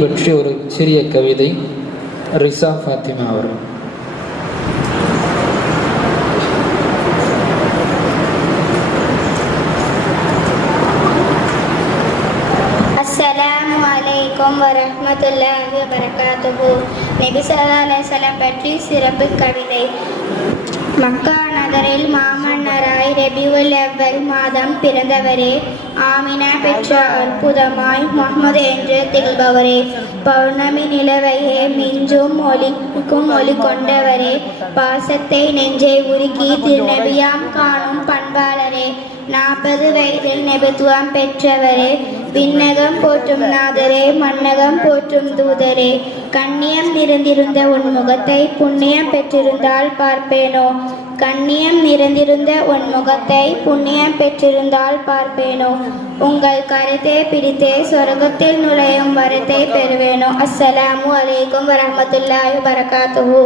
பற்றி ஒரு சிறிய கவிதை. ரிசா ஃபாத்திமா அவர்கள். அஸ்ஸலாமு அலைக்கும் வரஹ்மத்துல்லாஹி வபரகாத்துஹு. நபி ஸல்லல்லாஹு அலைஹி வஸல்லம் பற்றி சிறப்பு கவிதை. மக்கா நகரில் மாமன்னராய் ரபியுல் அவ்வல் மாதம் பிறந்தவரே, ஆமினா பெற்ற அற்புதமாய் முஹம்மது என்று திகழ்பவரே, பௌர்ணமி நிலவையே மிஞ்சும் ஒளிக்கும் ஒளி கொண்டவரே, பாசத்தை நெஞ்சை உருக்கி திருநபியாம் காணும் பண்பாளரே, 40 வயதில் நபித்துவம் பெற்றவரே, விண்ணகம் போற்றும் நாதரே, மன்னகம் போற்றும் தூதரே, கண்ணியம் நிறைந்திருந்த உன் முகத்தை புண்ணியம் பெற்றிருந்தால் பார்ப்பேனோ, கண்ணியம் நிறைந்திருந்த உன் முகத்தை புண்ணியம் பெற்றிருந்தால் பார்ப்பேனோ, உங்கள் கருத்தை பிடித்தே சொர்க்கத்தில் நுழையும் வரத்தை பெறுவேனோ. அஸ்ஸலாமு அலைக்கும் வரஹ்மத்துல்லாஹி வபரகாத்துஹு.